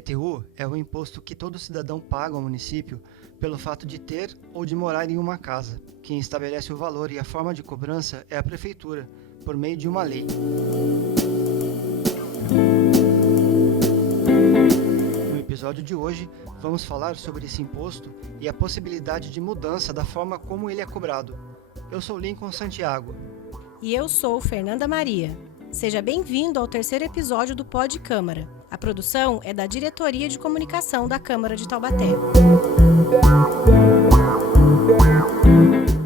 IPTU é o imposto que todo cidadão paga ao município pelo fato de ter ou de morar em uma casa. Quem estabelece o valor e a forma de cobrança é a Prefeitura, por meio de uma lei. No episódio de hoje, vamos falar sobre esse imposto e a possibilidade de mudança da forma como ele é cobrado. Eu sou Lincoln Santiago. E eu sou Fernanda Maria. Seja bem-vindo ao terceiro episódio do Pod Câmara. A produção é da Diretoria de Comunicação da Câmara de Taubaté.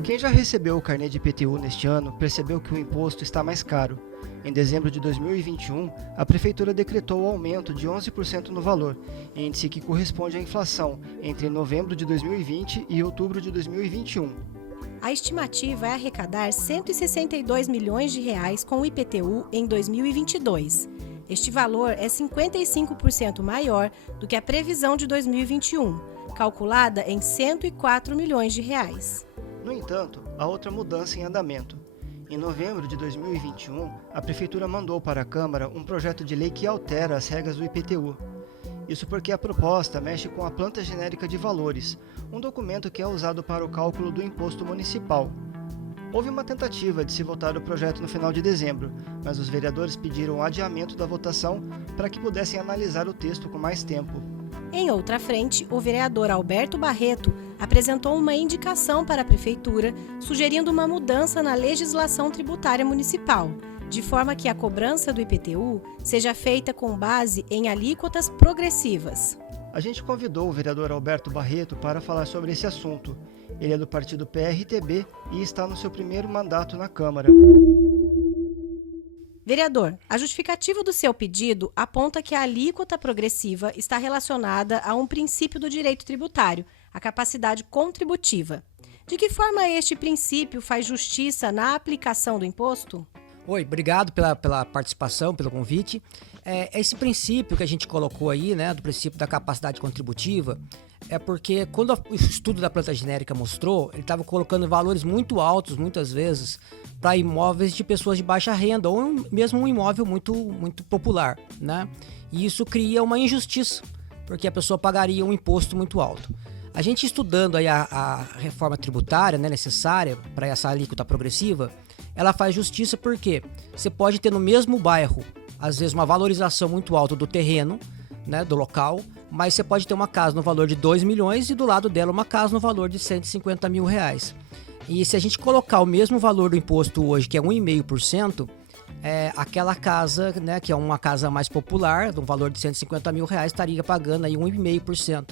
Quem já recebeu o carnê de IPTU neste ano percebeu que o imposto está mais caro. Em dezembro de 2021, a Prefeitura decretou o aumento de 11% no valor, índice que corresponde à inflação entre novembro de 2020 e outubro de 2021. A estimativa é arrecadar R$ 162 milhões com o IPTU em 2022. Este valor é 55% maior do que a previsão de 2021, calculada em R$ 104 milhões. No entanto, há outra mudança em andamento. Em novembro de 2021, a Prefeitura mandou para a Câmara um projeto de lei que altera as regras do IPTU. Isso porque a proposta mexe com a planta genérica de valores, um documento que é usado para o cálculo do imposto municipal. Houve uma tentativa de se votar o projeto no final de dezembro, mas os vereadores pediram o adiamento da votação para que pudessem analisar o texto com mais tempo. Em outra frente, o vereador Alberto Barreto apresentou uma indicação para a Prefeitura, sugerindo uma mudança na legislação tributária municipal, de forma que a cobrança do IPTU seja feita com base em alíquotas progressivas. A gente convidou o vereador Alberto Barreto para falar sobre esse assunto. Ele é do partido PRTB e está no seu primeiro mandato na Câmara. Vereador, a justificativa do seu pedido aponta que a alíquota progressiva está relacionada a um princípio do direito tributário, a capacidade contributiva. De que forma este princípio faz justiça na aplicação do imposto? Oi, obrigado pela participação, pelo convite. Esse princípio que a gente colocou aí, né, do princípio da capacidade contributiva, é porque quando o estudo da planta genérica mostrou, ele estava colocando valores muito altos, muitas vezes, para imóveis de pessoas de baixa renda, ou mesmo um imóvel muito popular, né? E isso cria uma injustiça, porque a pessoa pagaria um imposto muito alto. A gente estudando aí a reforma tributária, né, necessária para essa alíquota progressiva, ela faz justiça porque você pode ter no mesmo bairro, às vezes, uma valorização muito alta do terreno, né, do local, mas você pode ter uma casa no valor de 2 milhões e do lado dela uma casa no valor de 150 mil reais. E se a gente colocar o mesmo valor do imposto hoje, que é 1,5%, aquela casa, né, que é uma casa mais popular, do valor de 150 mil reais, estaria pagando aí 1,5%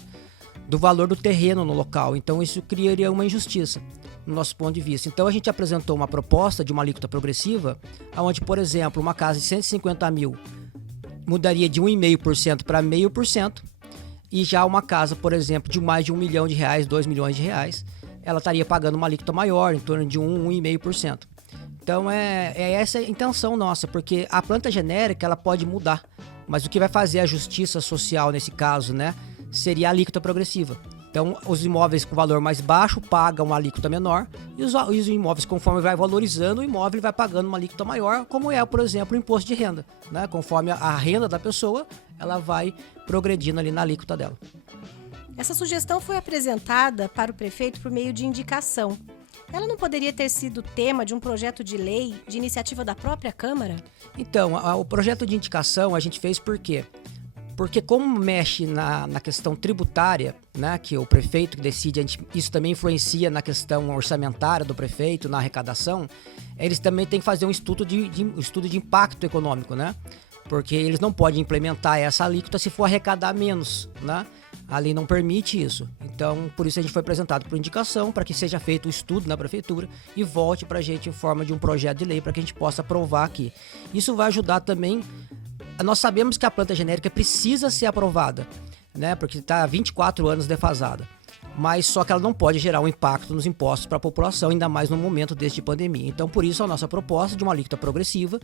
do valor do terreno no local. Então isso criaria uma injustiça no nosso ponto de vista. Então a gente apresentou uma proposta de uma alíquota progressiva, onde, por exemplo, uma casa de 150 mil mudaria de 1,5% para 0,5%, e já uma casa, por exemplo, de mais de R$1 milhão, R$2 milhões, ela estaria pagando uma alíquota maior, em torno de 1,5%. Então é essa a intenção nossa, porque a planta genérica ela pode mudar, mas o que vai fazer a justiça social nesse caso, né, seria a alíquota progressiva. Então, os imóveis com valor mais baixo pagam uma alíquota menor e os imóveis, conforme vai valorizando, o imóvel vai pagando uma alíquota maior, como é, por exemplo, o imposto de renda, né? Conforme a renda da pessoa, ela vai progredindo ali na alíquota dela. Essa sugestão foi apresentada para o prefeito por meio de indicação. Ela não poderia ter sido tema de um projeto de lei de iniciativa da própria Câmara? Então, o projeto de indicação a gente fez por quê? Porque como mexe na questão tributária, né, que o prefeito que decide, isso também influencia na questão orçamentária do prefeito, na arrecadação, eles também têm que fazer um estudo de impacto econômico, né? Porque eles não podem implementar essa alíquota se for arrecadar menos, né? A lei não permite isso. Então, por isso a gente foi apresentado por indicação, para que seja feito o estudo na prefeitura e volte para a gente em forma de um projeto de lei para que a gente possa aprovar aqui. Isso vai ajudar também. Nós sabemos que a planta genérica precisa ser aprovada, né? Porque está há 24 anos defasada. Mas só que ela não pode gerar um impacto nos impostos para a população, ainda mais no momento deste de pandemia. Então, por isso, a nossa proposta de uma alíquota progressiva,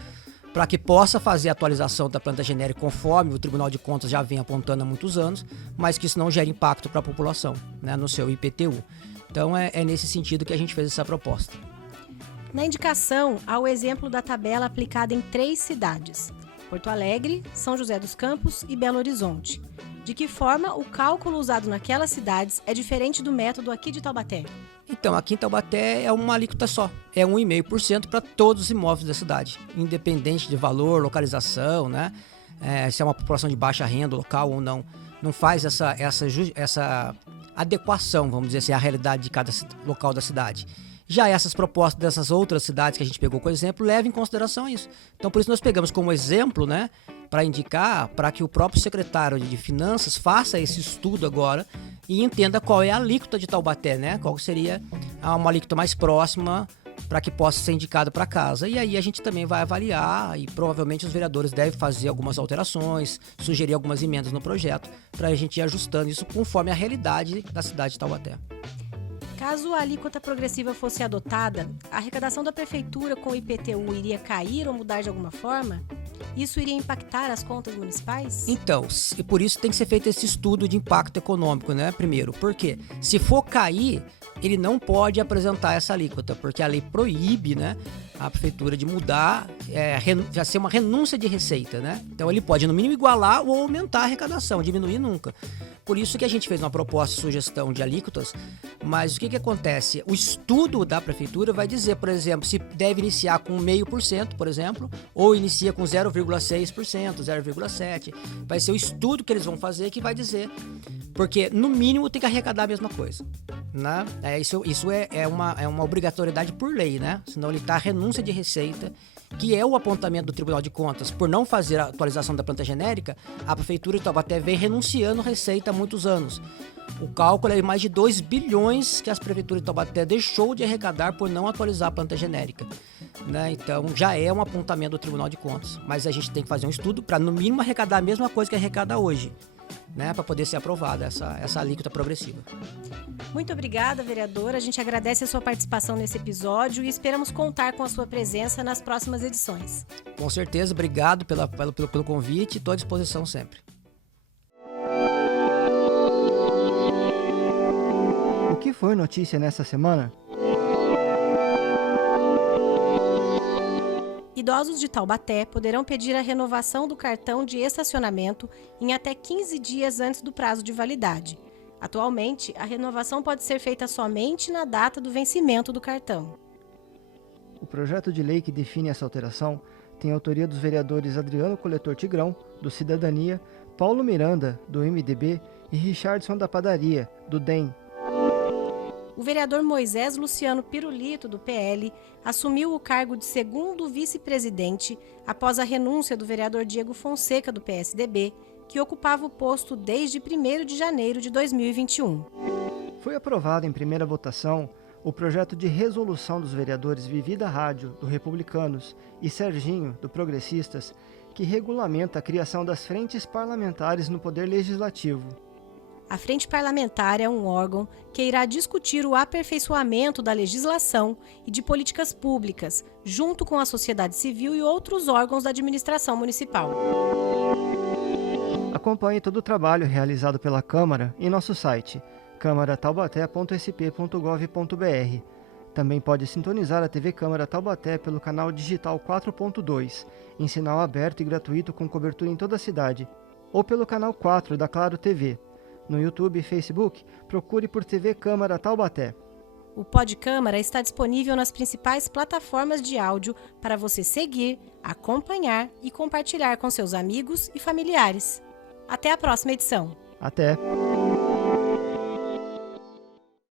para que possa fazer a atualização da planta genérica conforme o Tribunal de Contas já vem apontando há muitos anos, mas que isso não gere impacto para a população, né, no seu IPTU. Então, é nesse sentido que a gente fez essa proposta. Na indicação, há o exemplo da tabela aplicada em 3 cidades: Porto Alegre, São José dos Campos e Belo Horizonte. De que forma o cálculo usado naquelas cidades é diferente do método aqui de Taubaté? Então, aqui em Taubaté é uma alíquota só, é 1,5% para todos os imóveis da cidade, independente de valor, localização, né? Se é uma população de baixa renda local ou não. Não faz essa adequação, vamos dizer assim, à realidade de cada local da cidade. Já essas propostas dessas outras cidades que a gente pegou como exemplo levam em consideração isso. Então, por isso nós pegamos como exemplo, né, para indicar, para que o próprio secretário de Finanças faça esse estudo agora e entenda qual é a alíquota de Taubaté, né? Qual seria uma alíquota mais próxima para que possa ser indicado para casa. E aí a gente também vai avaliar e provavelmente os vereadores devem fazer algumas alterações, sugerir algumas emendas no projeto para a gente ir ajustando isso conforme a realidade da cidade de Taubaté. Caso a alíquota progressiva fosse adotada, a arrecadação da prefeitura com o IPTU iria cair ou mudar de alguma forma? Isso iria impactar as contas municipais? Então, e por isso tem que ser feito esse estudo de impacto econômico, né? Primeiro, porque se for cair, ele não pode apresentar essa alíquota, porque a lei proíbe, né, a prefeitura de mudar, já ser uma renúncia de receita, né? Então ele pode no mínimo igualar ou aumentar a arrecadação, diminuir nunca. Por isso que a gente fez uma proposta de sugestão de alíquotas, mas o que acontece? O estudo da prefeitura vai dizer, por exemplo, se deve iniciar com 0,5%, por exemplo, ou inicia com 0,6%, 0,7%. Vai ser o estudo que eles vão fazer que vai dizer, porque no mínimo tem que arrecadar a mesma coisa, né? Isso é uma obrigatoriedade por lei, né? Senão ele está a renúncia de receita, que é o apontamento do Tribunal de Contas. Por não fazer a atualização da planta genérica, a Prefeitura de Taubaté vem renunciando receita há muitos anos. O cálculo é mais de 2 bilhões que a Prefeitura de Taubaté deixou de arrecadar por não atualizar a planta genérica, né? Então já é um apontamento do Tribunal de Contas. Mas a gente tem que fazer um estudo para no mínimo arrecadar a mesma coisa que arrecada hoje, né? Para poder ser aprovada essa alíquota progressiva. Muito obrigada, vereadora. A gente agradece a sua participação nesse episódio e esperamos contar com a sua presença nas próximas edições. Com certeza, obrigado pelo convite, estou à disposição sempre. O que foi notícia nessa semana? Idosos de Taubaté poderão pedir a renovação do cartão de estacionamento em até 15 dias antes do prazo de validade. Atualmente, a renovação pode ser feita somente na data do vencimento do cartão. O projeto de lei que define essa alteração tem autoria dos vereadores Adriano Coletor Tigrão, do Cidadania, Paulo Miranda, do MDB e Richardson da Padaria, do DEM. O vereador Moisés Luciano Pirulito, do PL, assumiu o cargo de segundo vice-presidente após a renúncia do vereador Diego Fonseca, do PSDB, que ocupava o posto desde 1º de janeiro de 2021. Foi aprovado em primeira votação o projeto de resolução dos vereadores Vivi da Rádio, do Republicanos, e Serginho, do Progressistas, que regulamenta a criação das frentes parlamentares no Poder Legislativo. A Frente Parlamentar é um órgão que irá discutir o aperfeiçoamento da legislação e de políticas públicas, junto com a sociedade civil e outros órgãos da administração municipal. Acompanhe todo o trabalho realizado pela Câmara em nosso site, câmarataubaté.sp.gov.br. Também pode sintonizar a TV Câmara Taubaté pelo canal digital 4.2, em sinal aberto e gratuito com cobertura em toda a cidade, ou pelo canal 4 da Claro TV. No YouTube e Facebook, procure por TV Câmara Taubaté. O Pod Câmara está disponível nas principais plataformas de áudio para você seguir, acompanhar e compartilhar com seus amigos e familiares. Até a próxima edição. Até!